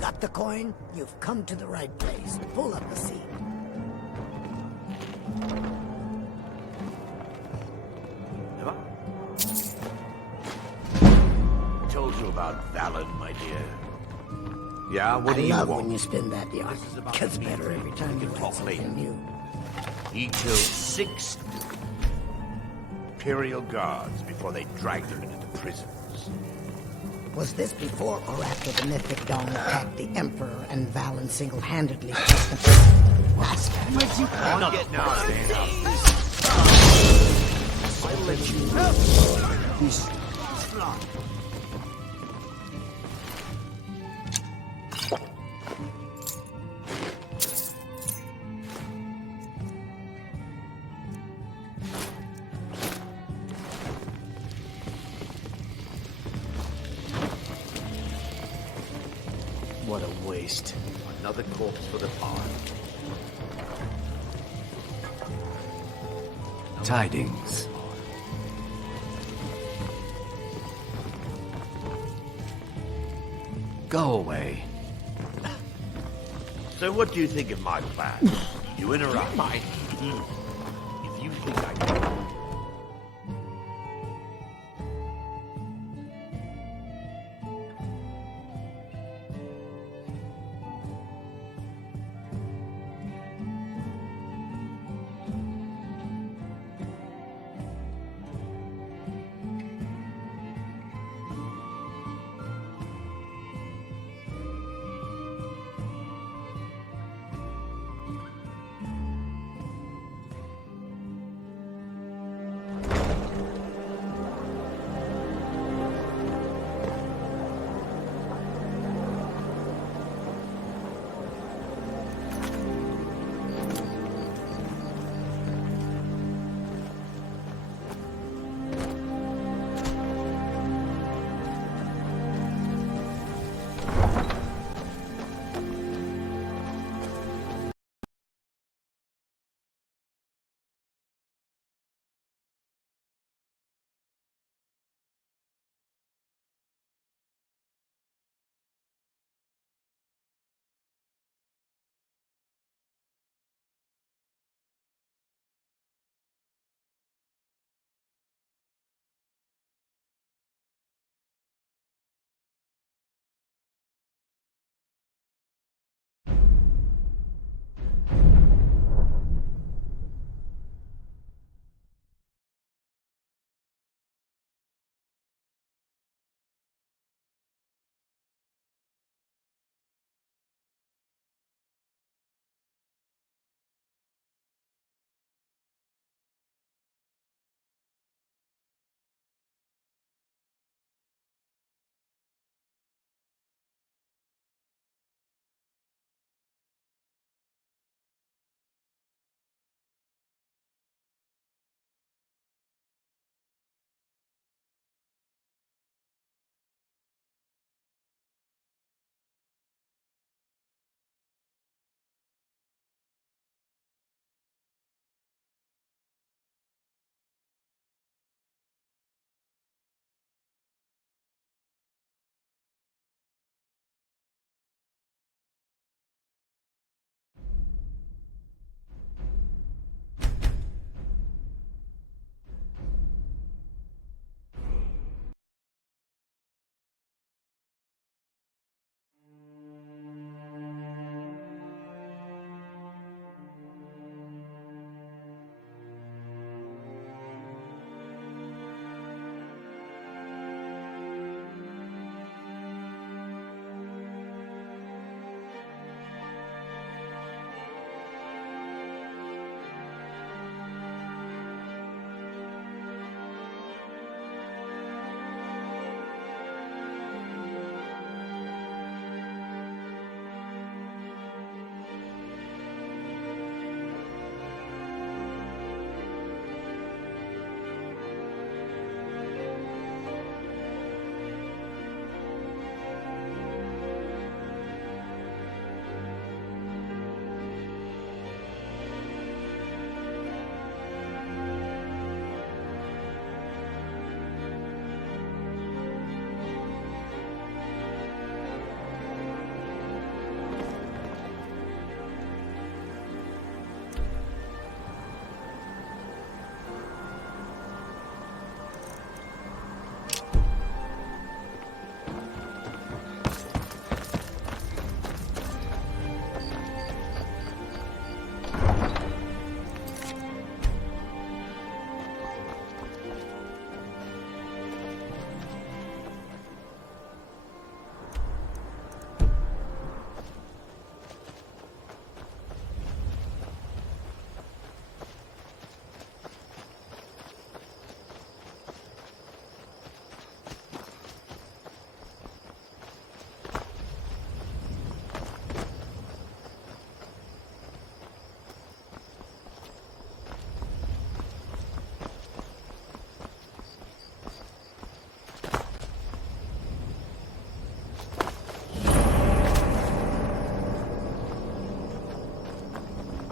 Got the coin? You've come to the right place. Pull up a seat. Told you about Valen, my dear. Yeah, what do you I love want? when you spin that yarn. This is about Gets the better meeting. every time We you can learn talk later. something new. He killed 6 Imperial guards before they dragged them into the prisons. Was this before or after the Mythic Dawn attacked the Emperor and Valen single-handedly killed the last Not get now, I'll let you know. He's flying. What a waste. Another corpse for the pile. Tidings. Go away. So what do you think of my plan? You in or out? If you think I can...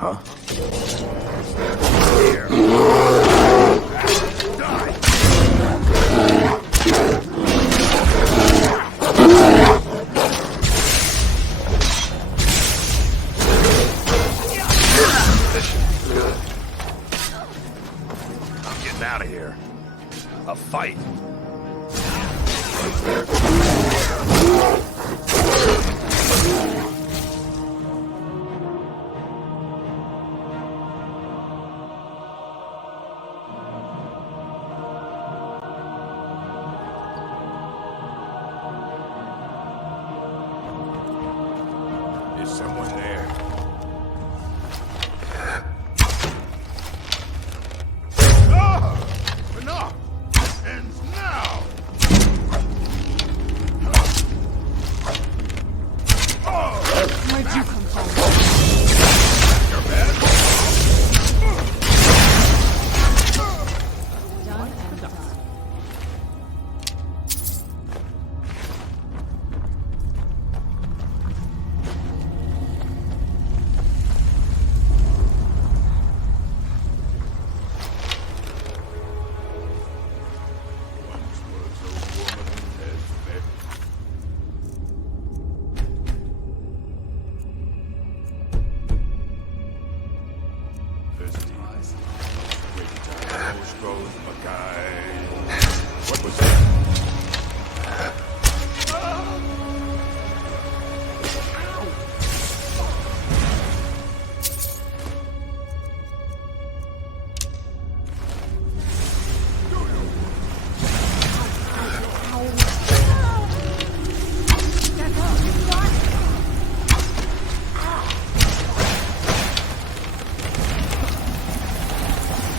Huh? I'm getting out of here. A fight. Is someone there? Enough! This ends now! Where'd you come from? You're bad. Done and done. Once was a woman has met. Festivals. Great time. Scrolls Skyrim. What was that?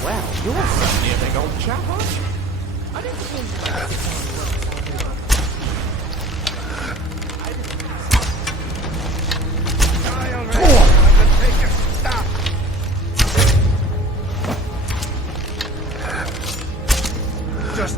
Well, you're certainly a big old chap, aren't you? I didn't think Die already! Undertaker, stop! Just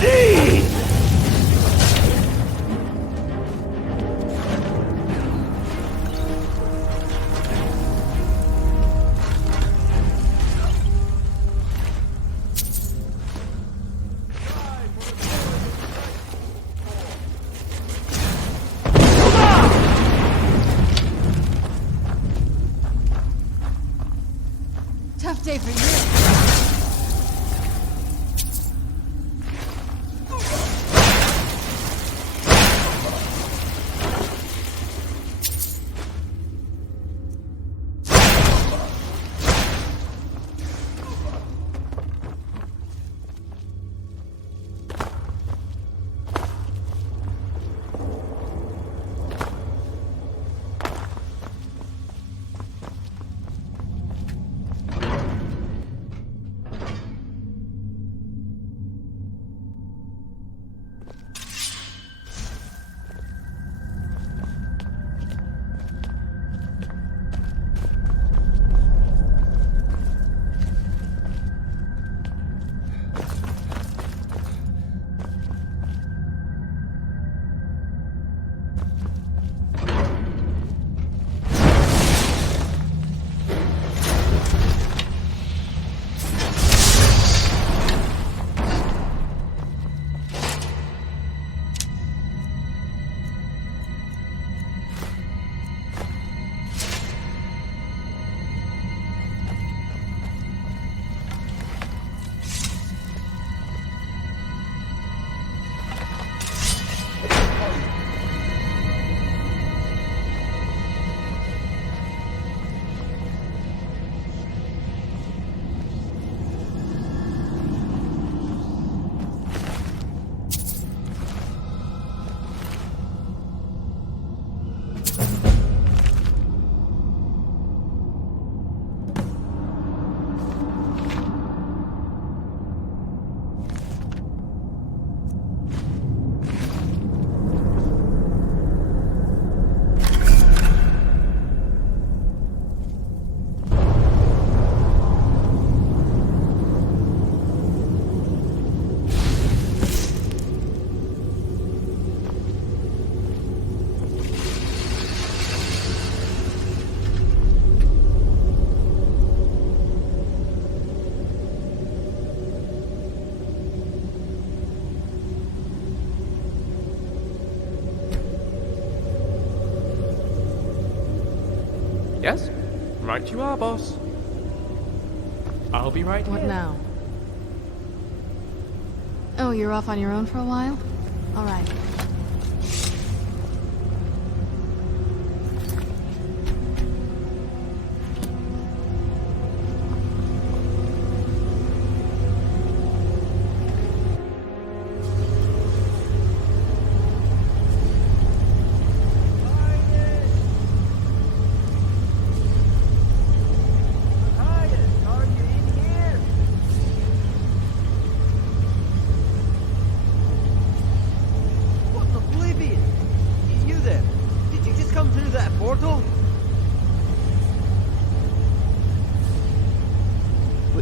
Bloody! Tough day for you. Yes? Right you are, boss. I'll be right What here. now? Oh, you're off on your own for a while? All right.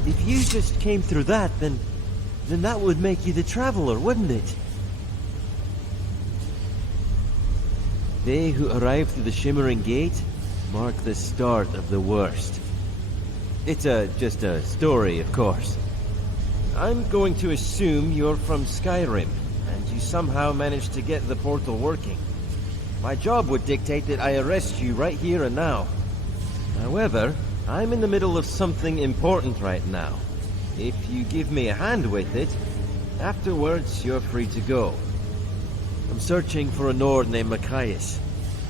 If you just came through that, then that would make you the Traveler, wouldn't it? They who arrive through the Shimmering Gate mark the start of the worst. It's just a story, of course. I'm going to assume you're from Skyrim, and you somehow managed to get the portal working. My job would dictate that I arrest you right here and now. However, I'm in the middle of something important right now. If you give me a hand with it, afterwards you're free to go. I'm searching for a Nord named Machias.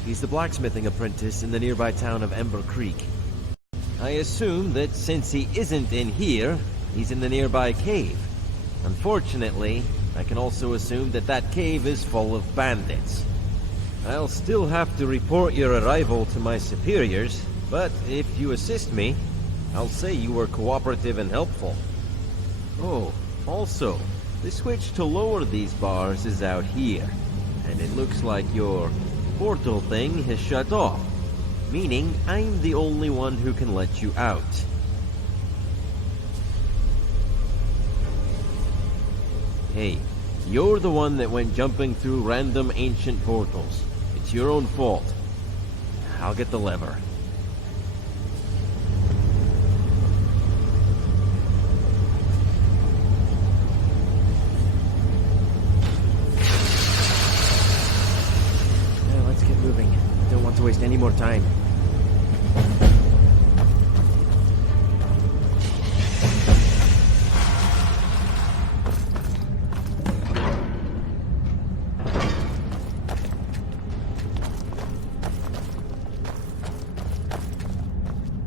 He's the blacksmithing apprentice in the nearby town of Ember Creek. I assume that since he isn't in here, he's in the nearby cave. Unfortunately, I can also assume that that cave is full of bandits. I'll still have to report your arrival to my superiors, but if you assist me, I'll say you were cooperative and helpful. Oh, also, the switch to lower these bars is out here, and it looks like your portal thing has shut off, meaning I'm the only one who can let you out. Hey, You're the one that went jumping through random ancient portals. It's your own fault. I'll get the lever. Now let's get moving. Don't want to waste any more time.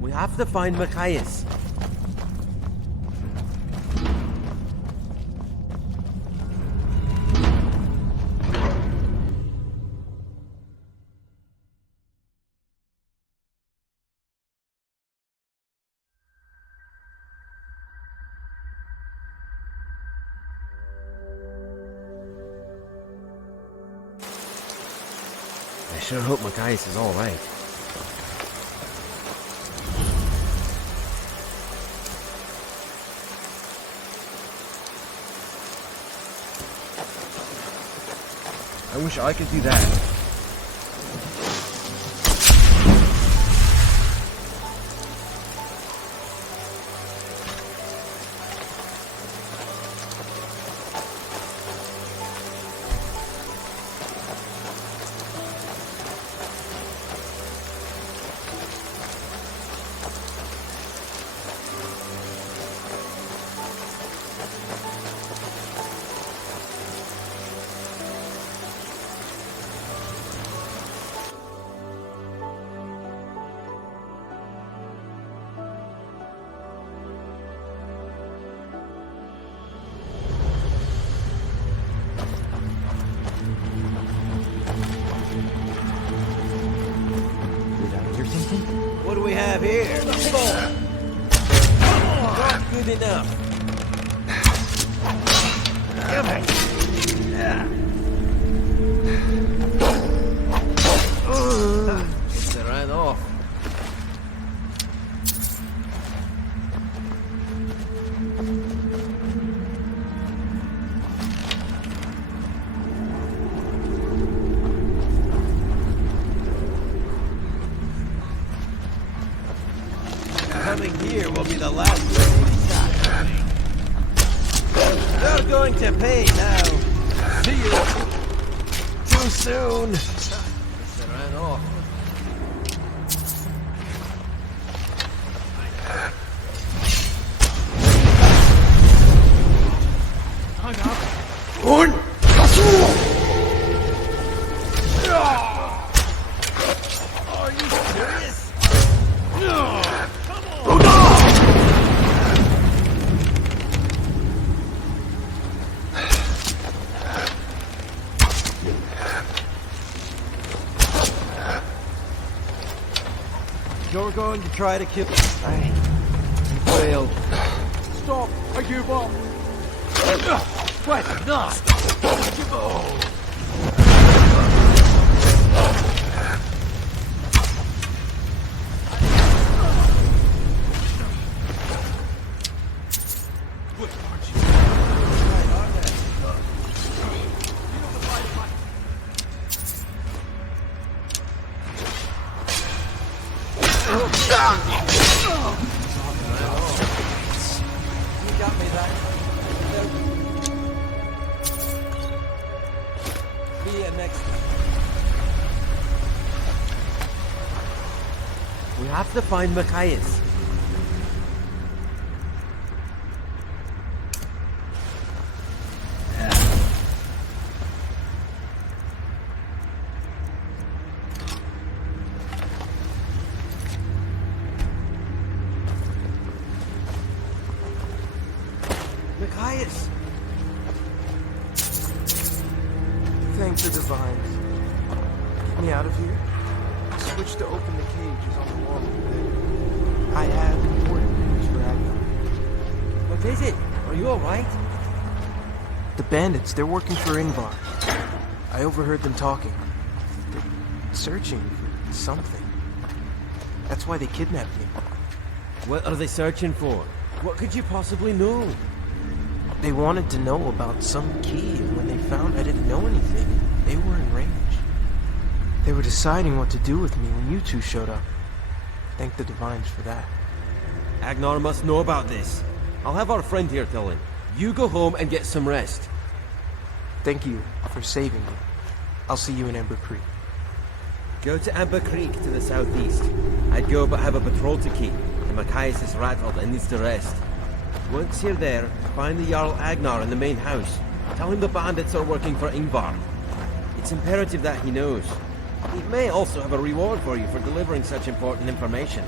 We have to find Matthias. I sure hope Matthias is all right. I wish I could do that. What do we have here? Not good enough. Damn it. It's right off. Coming here will be the last place we stop. They're going to pay now. See you. Too soon. They ran off. Are you serious? No. You're going to try to kill... I failed. Stop! I give up! What not? You got me that. Be here next time. We have to find Matthias. Matthias! Thank the divines. Get me out of here. The switch to open the cage is on the wall over there. I have important news for Agnes. What is it? Are you alright? The bandits, they're working for Ingvar. I overheard them talking. They're searching for something. That's why they kidnapped me. What are they searching for? What could you possibly know? They wanted to know about some key, and when they found I didn't know anything, they were enraged. They were deciding what to do with me when you two showed up. Thank the Divines for that. Agnar must know about this. I'll have our friend here tell him. You go home and get some rest. Thank you for saving me. I'll see you in Ember Creek. Go to Amber Creek to the southeast. I'd go but have a patrol to keep. And Machias is rattled and needs to rest. Once you're there, find the Jarl Agnar in the main house. Tell him the bandits are working for Ingvar. It's imperative that he knows. He may also have a reward for you for delivering such important information.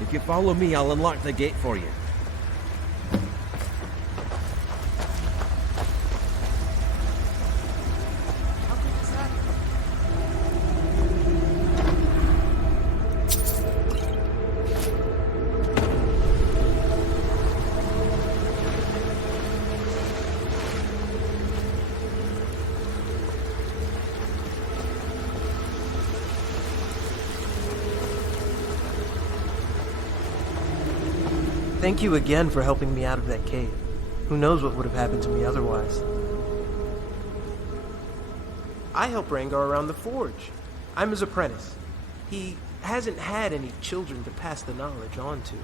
If you follow me, I'll unlock the gate for you. Thank you again for helping me out of that cave. Who knows what would have happened to me otherwise. I help Rangar around the forge. I'm his apprentice. He hasn't had any children to pass the knowledge on to.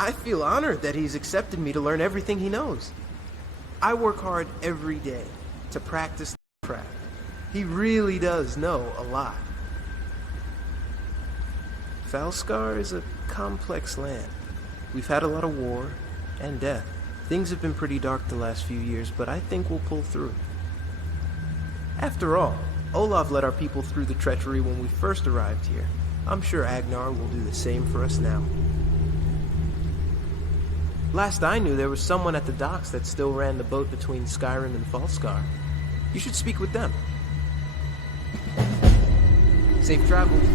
I feel honored that he's accepted me to learn everything he knows. I work hard every day to practice the craft. He really does know a lot. Falskaar is a complex land. We've had a lot of war and death. Things have been pretty dark the last few years, but I think we'll pull through. After all, Olaf led our people through the treachery when we first arrived here. I'm sure Agnar will do the same for us now. Last I knew, there was someone at the docks that still ran the boat between Skyrim and Falskaar. You should speak with them. Safe travels.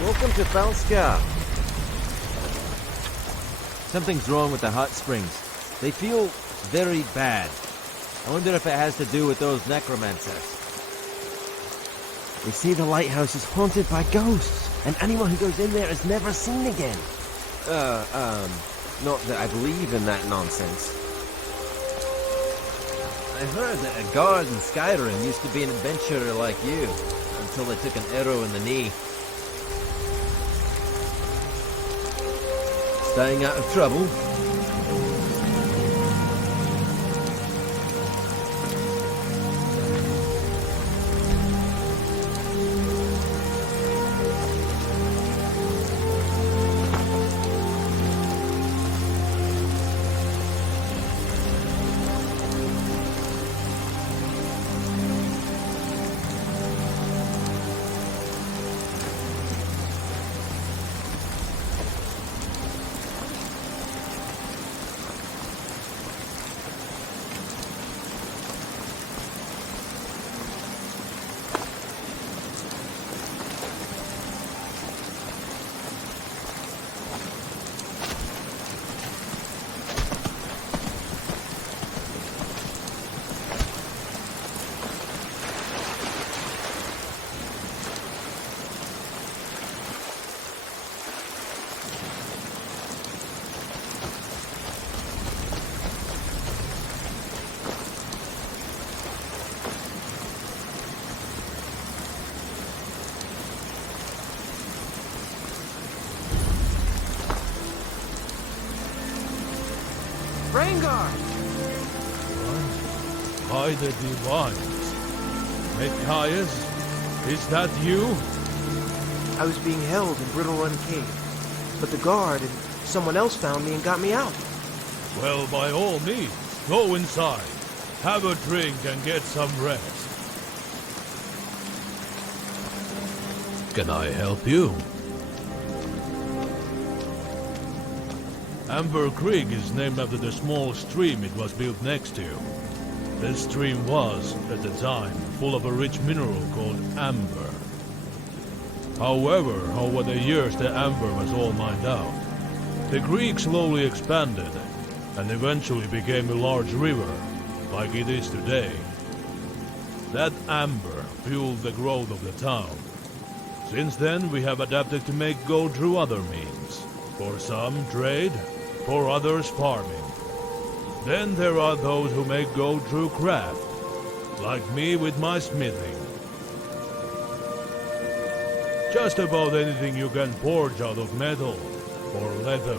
Welcome to Falskaar. Something's wrong with the hot springs. They feel very bad. I wonder if it has to do with those necromancers. They say the lighthouse is haunted by ghosts, and anyone who goes in there is never seen again. Not that I believe in that nonsense. I heard that a guard in Skyrim used to be an adventurer like you, until they took an arrow in the knee. Staying out of trouble? Rangar! By the Divines. Matthias, is that you? I was being held in Brittle Run Cave, but the guard and someone else found me and got me out. Well, by all means, go inside. Have a drink and get some rest. Can I help you? Amber Creek is named after the small stream it was built next to. This stream was, at the time, full of a rich mineral called amber. However, over the years the amber was all mined out. The creek slowly expanded, and eventually became a large river, like it is today. That amber fueled the growth of the town. Since then, we have adapted to make gold through other means. For some, trade, for others, farming. Then there are those who make gold through craft, like me with my smithing. Just about anything you can forge out of metal or leather.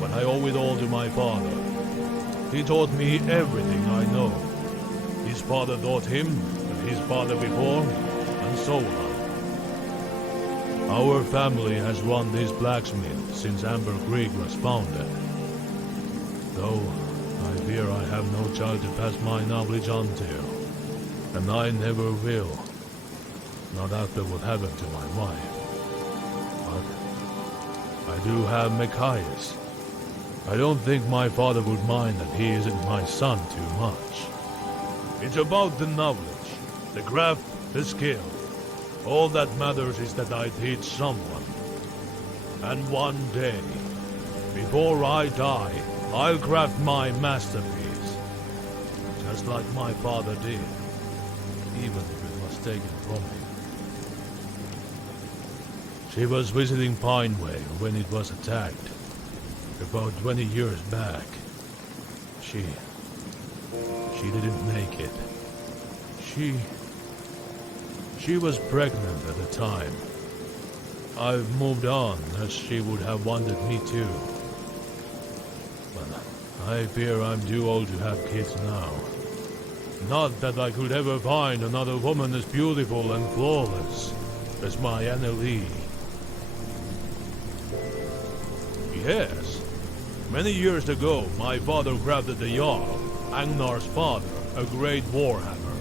But I owe it all to my father. He taught me everything I know. His father taught him, and his father before, and so on. Our family has run this blacksmith since Amber Creek was founded. Though, I fear I have no child to pass my knowledge on to. And I never will. Not after what happened to my wife. But I do have Machias. I don't think my father would mind that he isn't my son too much. It's about the knowledge, the craft, the skill. All that matters is that I teach someone. And one day, before I die, I'll craft my masterpiece. Just like my father did, even if it was taken from him. She was visiting Pineway when it was attacked. About 20 years back. She didn't make it. She was pregnant at the time. I've moved on, as she would have wanted me to. But I fear I'm too old to have kids now. Not that I could ever find another woman as beautiful and flawless as my Annalie. Yes. Many years ago, my father crafted the Jarl, Agnar's father, a great warhammer.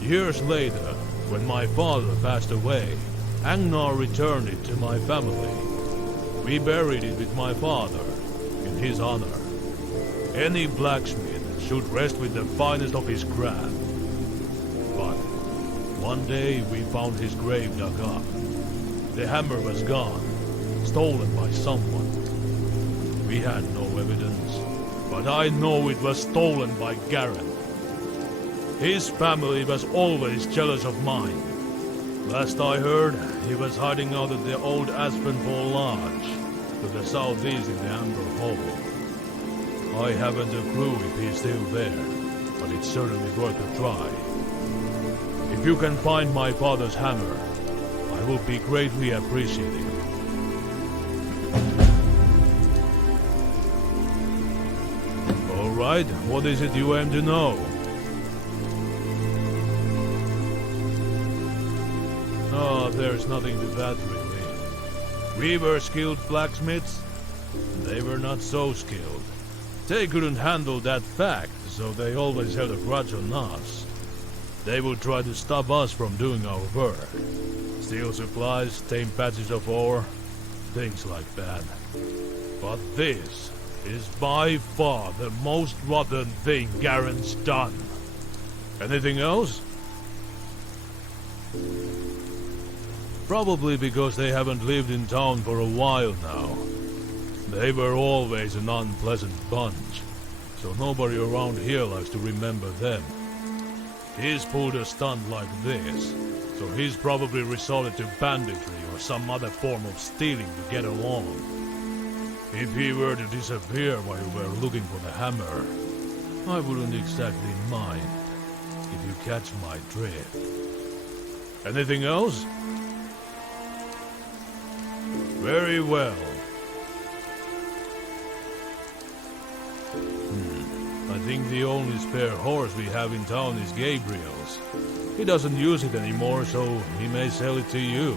Years later, when my father passed away, Agnar returned it to my family. We buried it with my father, in his honor. Any blacksmith should rest with the finest of his craft. But one day we found his grave dug up. The hammer was gone, stolen by someone. We had no evidence, but I know it was stolen by Garen. His family was always jealous of mine. Last I heard, he was hiding out at the old Aspenfall Lodge, to the southeast in the Amber Hole. I haven't a clue if he's still there, but it's certainly worth a try. If you can find my father's hammer, I will be greatly appreciated. Right, what is it you aim to know? Oh, there's nothing to that really. We were skilled blacksmiths, and they were not so skilled. They couldn't handle that fact, so they always held a grudge on us. They would try to stop us from doing our work. Steal supplies, tame patches of ore, things like that. But this is by far the most rotten thing Garen's done. Anything else? Probably because they haven't lived in town for a while now. They were always an unpleasant bunch, so nobody around here likes to remember them. He's pulled a stunt like this, so he's probably resorted to banditry or some other form of stealing to get along. If he were to disappear while we were looking for the hammer, I wouldn't exactly mind, if you catch my drift. Anything else? Very well. I think the only spare horse we have in town is Gabriel's. He doesn't use it anymore, so he may sell it to you.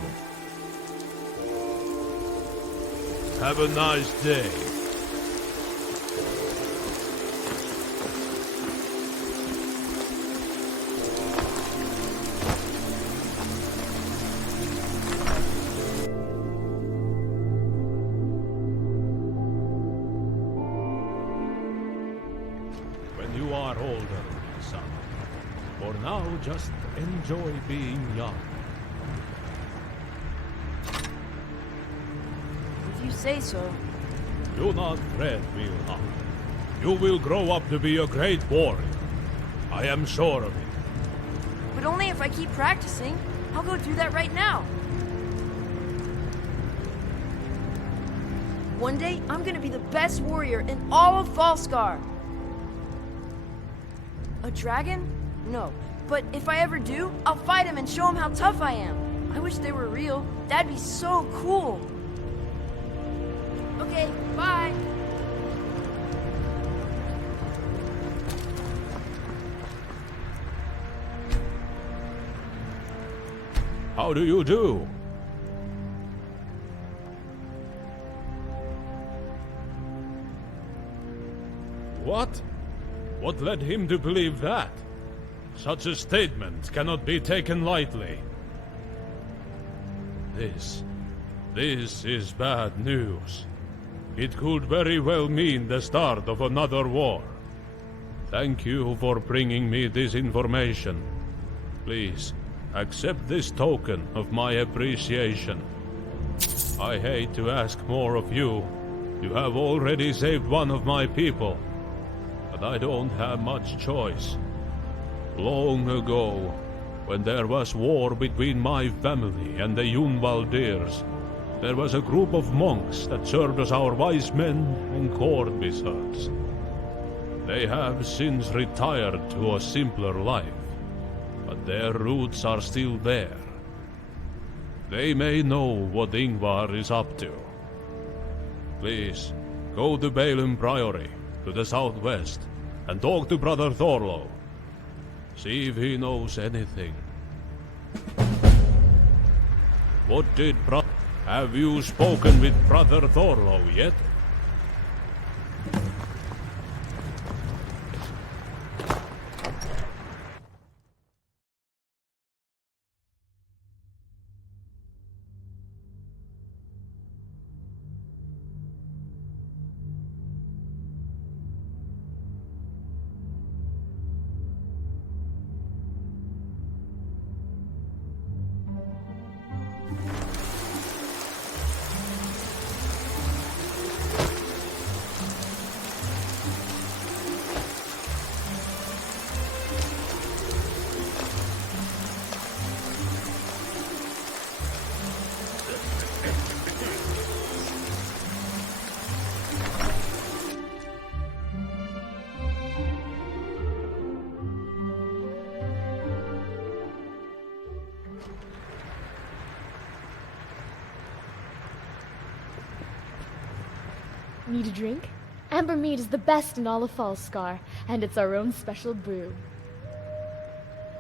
Have a nice day. are older, son. For now, just enjoy being young. If you say so. Do not fret, Wilhelm. You will grow up to be a great warrior. I am sure of it. But only if I keep practicing. I'll go do that right now. One day, I'm gonna be the best warrior in all of Falskaar. A dragon? No. But if I ever do, I'll fight him and show him how tough I am. I wish they were real. That'd be so cool. Okay, bye. How do you do? What? What led him to believe that? Such a statement cannot be taken lightly. This is bad news. It could very well mean the start of another war. Thank you for bringing me this information. Please, accept this token of my appreciation. I hate to ask more of you. You have already saved one of my people. But I don't have much choice. Long ago, when there was war between my family and the Yunvaldirs, there was a group of monks that served as our wise men and court wizards. They have since retired to a simpler life, but their roots are still there. They may know what Ingvar is up to. Please, go to Balin Priory, to the southwest, and talk to Brother Thorlo. See if he knows anything. What did Have you spoken with Brother Thorlo yet? Need a drink? Amber mead is the best in all of Falskaar, and it's our own special brew.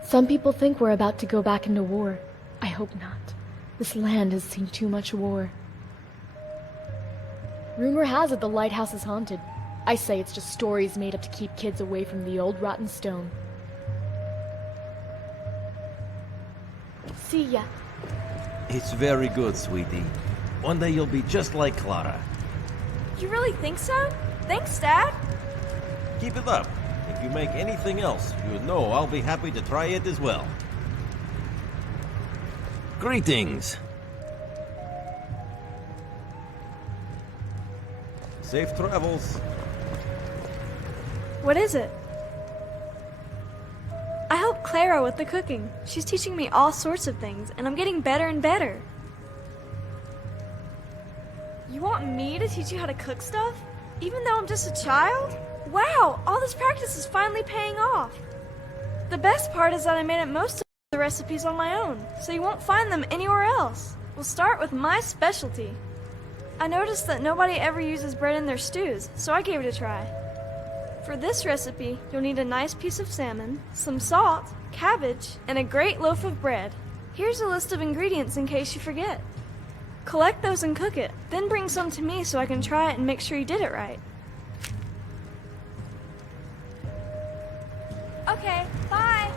Some people think we're about to go back into war. I hope not. This land has seen too much war. Rumor has it the lighthouse is haunted. I say it's just stories made up to keep kids away from the old rotten stone. See ya. It's very good, sweetie. One day you'll be just like Clara. You really think so? Thanks, Dad. Keep it up. If you make anything else, you know I'll be happy to try it as well. Greetings. Safe travels. What is it? I help Clara with the cooking. She's teaching me all sorts of things, and I'm getting better and better. You want me to teach you how to cook stuff? Even though I'm just a child? Wow, all this practice is finally paying off. The best part is that I made up most of the recipes on my own, so you won't find them anywhere else. We'll start with my specialty. I noticed that nobody ever uses bread in their stews, so I gave it a try. For this recipe, you'll need a nice piece of salmon, some salt, cabbage, and a great loaf of bread. Here's a list of ingredients in case you forget. Collect those and cook it, then bring some to me so I can try it and make sure you did it right. Okay, bye!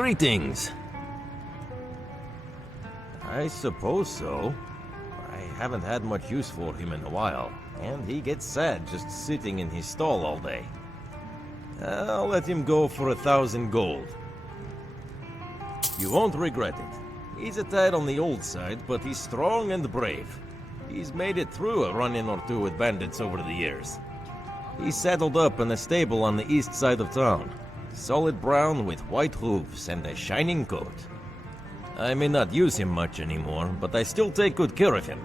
Greetings. I suppose so. I haven't had much use for him in a while, and he gets sad just sitting in his stall all day. I'll let him go for 1,000 gold. You won't regret it. He's a tad on the old side, but he's strong and brave. He's made it through a run-in or two with bandits over the years. He's saddled up in a stable on the east side of town. Solid brown with white hooves and a shining coat. I may not use him much anymore, but I still take good care of him.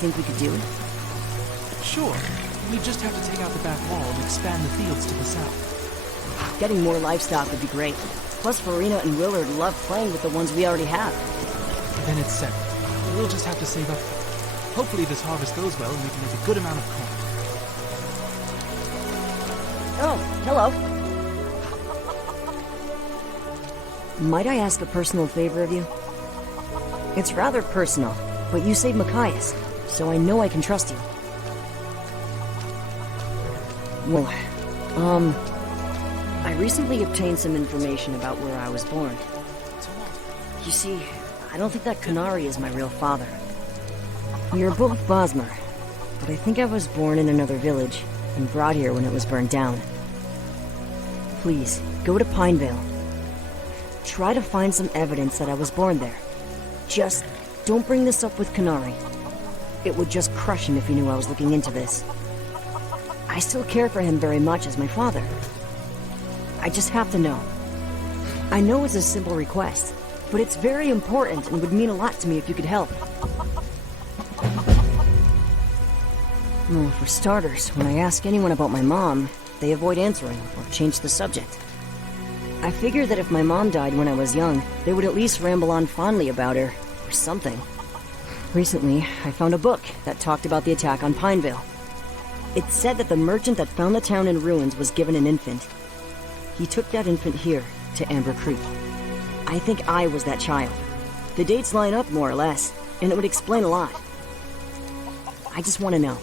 Think we could do it? Sure. We just have to take out the back wall and expand the fields to the south. Getting more livestock would be great. Plus, Farina and Willard love playing with the ones we already have. Then it's set. We'll just have to save up for it. Hopefully this harvest goes well and we can make a good amount of corn. Oh, hello. Might I ask a personal favor of you? It's rather personal, but you saved Machias, so I know I can trust you. Well, I recently obtained some information about where I was born. You see, I don't think that Canary is my real father. We are both Bosmer, but I think I was born in another village and brought here when it was burned down. Please, go to Pinevale. Try to find some evidence that I was born there. Just don't bring this up with Canary. It would just crush him if he knew I was looking into this. I still care for him very much as my father. I just have to know. I know it's a simple request, but it's very important and would mean a lot to me if you could help. Well, for starters, when I ask anyone about my mom, they avoid answering or change the subject. I figured that if my mom died when I was young, they would at least ramble on fondly about her, or something. Recently, I found a book that talked about the attack on Pinevale. It said that the merchant that found the town in ruins was given an infant. He took that infant here, to Amber Creek. I think I was that child. The dates line up more or less, and it would explain a lot. I just want to know.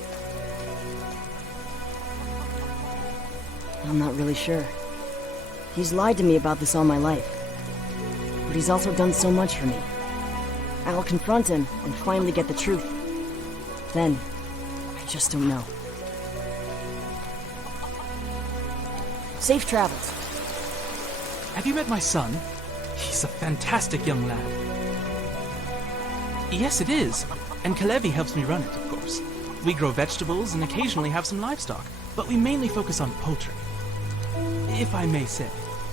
I'm not really sure. He's lied to me about this all my life. But he's also done so much for me. I will confront him and finally get the truth. Then, I just don't know. Safe travels. Have you met my son? He's a fantastic young lad. Yes, it is. And Kalevi helps me run it, of course. We grow vegetables and occasionally have some livestock, but we mainly focus on poultry. If I may say,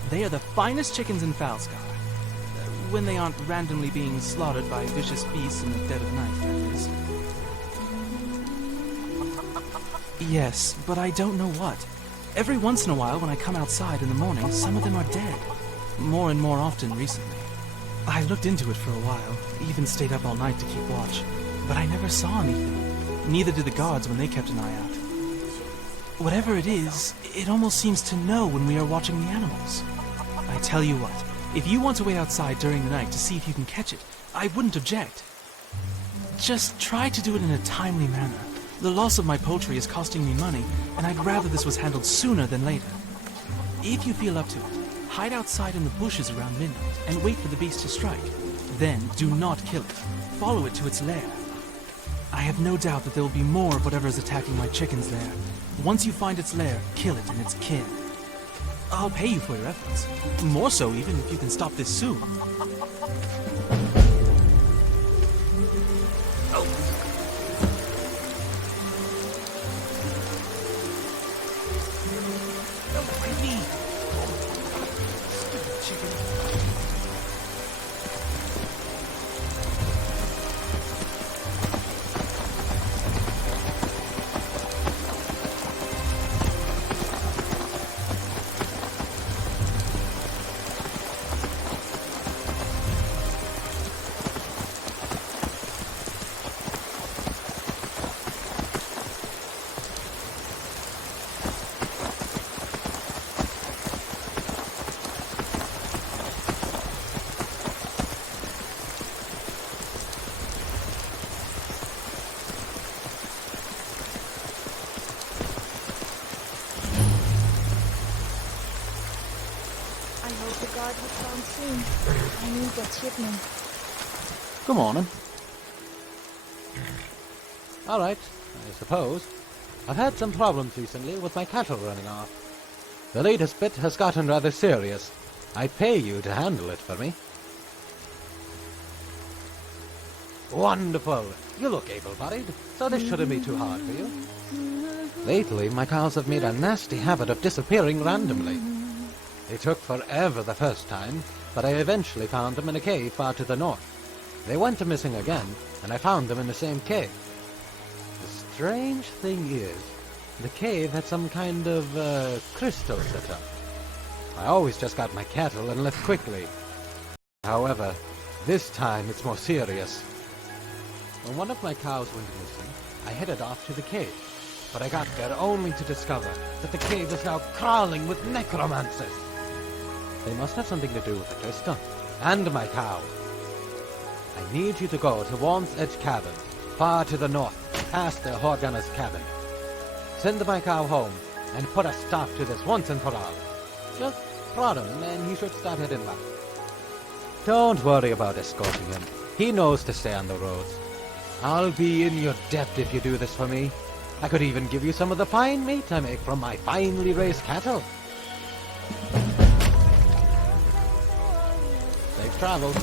they are the finest chickens in Falskaar. When they aren't randomly being slaughtered by vicious beasts in the dead of night, that is. Yes, but I don't know what. Every once in a while when I come outside in the morning, some of them are dead. More and more often recently. I looked into it for a while, even stayed up all night to keep watch. But I never saw anything. Neither did the guards when they kept an eye out. Whatever it is, it almost seems to know when we are watching the animals. I tell you what, if you want to wait outside during the night to see if you can catch it, I wouldn't object. Just try to do it in a timely manner. The loss of my poultry is costing me money, and I'd rather this was handled sooner than later. If you feel up to it, hide outside in the bushes around midnight and wait for the beast to strike. Then do not kill it. Follow it to its lair. I have no doubt that there will be more of whatever is attacking my chickens there. Once you find its lair, kill it and its kin. I'll pay you for your efforts. More so even if you can stop this soon. I hope the guard was found soon. I need that shipment. Good morning. Alright, I suppose. I've had some problems recently with my cattle running off. The latest bit has gotten rather serious. I pay you to handle it for me. Wonderful! You look able-bodied, so this shouldn't be too hard for you. Lately, my cows have made a nasty habit of disappearing randomly. They took forever the first time, but I eventually found them in a cave far to the north. They went missing again, and I found them in the same cave. The strange thing is, the cave had some kind of, crystal set up. I always just got my cattle and left quickly. However, this time it's more serious. When one of my cows went missing, I headed off to the cave, but I got there only to discover that the cave is now crawling with necromancers. They must have something to do with the crystal, and my cow. I need you to go to Worm's Edge Cabin, far to the north, past the Horgana's cabin. Send my cow home, and put a stop to this once and for all. Just prod him, and he should start heading back. Don't worry about escorting him. He knows to stay on the roads. I'll be in your debt if you do this for me. I could even give you some of the fine meat I make from my finely raised cattle. Safe travels.